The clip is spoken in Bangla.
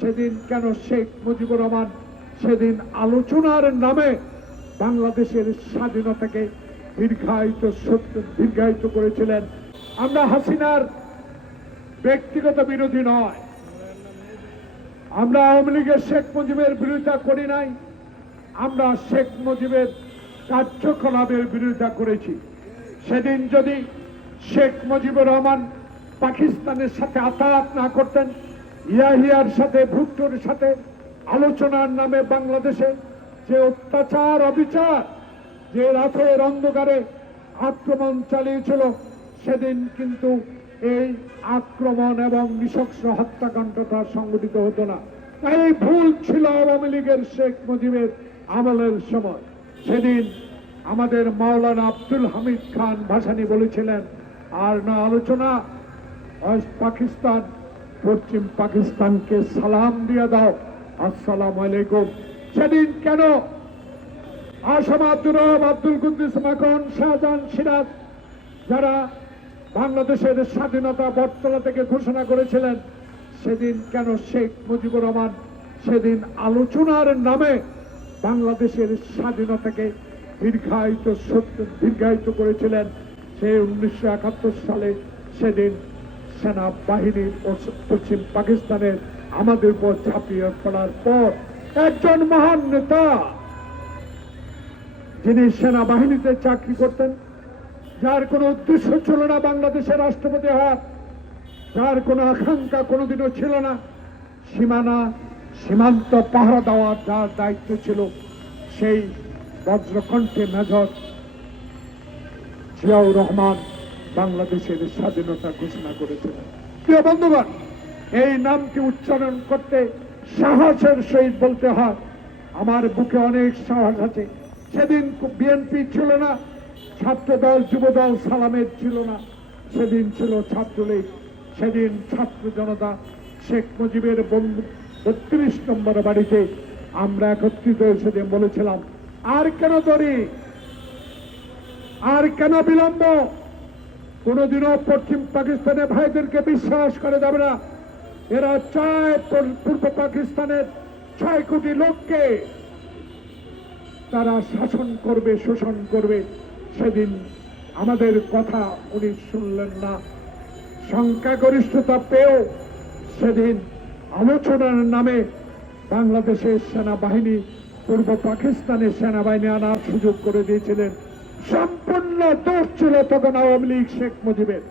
সেদিন কেন শেখ মুজিবুর রহমান সেদিন আলোচনার নামে বাংলাদেশের স্বাধীনতাকে দীর্ঘায়িত করেছিলেন। আমরা হাসিনার ব্যক্তিগত বিরোধী নয়, আমরা আওয়ামী লীগের শেখ মুজিবের বিরোধিতা করি নাই, আমরা শেখ মুজিবের কার্যকলাপের বিরোধিতা করেছি। সেদিন যদি শেখ মুজিবুর রহমান পাকিস্তানের সাথে আতাত না করতেন, ইয়াহিয়ার সাথে ভুট্টোর সাথে আলোচনার নামে বাংলাদেশে যে অত্যাচার অবিচার, যে রাতের অন্ধকারে আক্রমণ চালিয়েছিল, সেদিন কিন্তু এই আক্রমণ এবং নৃশংস হত্যাকাণ্ডটা সংঘটিত হতো না। এই ভুল ছিল আওয়ামী লীগের শেখ মুজিবের আমলের সময়। সেদিন আমাদের মাওলানা আব্দুল হামিদ খান ভাসানী বলেছিলেন, আর না আলোচনা, পাকিস্তান পশ্চিম পাকিস্তানকে সালাম দিয়ে দাও, আসসালামু আলাইকুম। সেদিন কেন আসাম আব্দুর রব, আব্দুল কুদ্দুস মাখন, শাহজাহান সিরাজ যারা বাংলাদেশের স্বাধীনতা বটতলা থেকে ঘোষণা করেছিলেন, সেদিন কেন শেখ মুজিবুর রহমান সেদিন আলোচনার নামে বাংলাদেশের স্বাধীনতাকে দীর্ঘায়িত করেছিলেন? সেই 1971 সালে সেদিন সেনাবাহিনী পশ্চিম পাকিস্তানের আমাদের উপর ঝাঁপিয়ে পড়ার পর একজন মহান নেতা, যিনি সেনাবাহিনীতে চাকরি করতেন, যার কোনো উদ্দেশ্য ছিল না বাংলাদেশের রাষ্ট্রপতি হওয়ার, যার কোনো আকাঙ্ক্ষা কোনোদিনও ছিল না সীমান্ত পাহারা দেওয়ার, যার দায়িত্ব ছিল, সেই বজ্রকণ্ঠে মেজর জিয়াউর রহমান বাংলাদেশের স্বাধীনতা ঘোষণা করেছিলেন। প্রিয় বন্ধুগণ, এই নামটি উচ্চারণ করতে সাহসের সহিত বলতে হয়, আমার বুকে অনেক সাহস আছে। সেদিন বিএনপি ছিল না, ছাত্রদল, যুবদল, সালামের ছিল না, সেদিন ছিল ছাত্রলীগ। সেদিন ছাত্র জনতা শেখ মুজিবের 32 নম্বর বাড়িতে আমরা একত্রিত হয়ে সেদিন বলেছিলাম, আর কেন দেরি, আর কেন বিলম্ব? কোনদিনও পশ্চিম পাকিস্তানের ভাইদেরকে বিশ্বাস করে যাবে না। এরা চায় পূর্ব পাকিস্তানের 6 কোটি লোককে তারা শাসন করবে, শোষণ করবে। সেদিন আমাদের কথা উনি শুনলেন না। সংখ্যাগরিষ্ঠতা পেয়েও সেদিন আলোচনার নামে বাংলাদেশের সেনাবাহিনী পূর্ব পাকিস্তানের সেনাবাহিনী আনার সুযোগ করে দিয়েছিলেন। সম্পূর্ণ দোষ ছিল তখন আওয়ামী লীগ শেখ মুজিবের।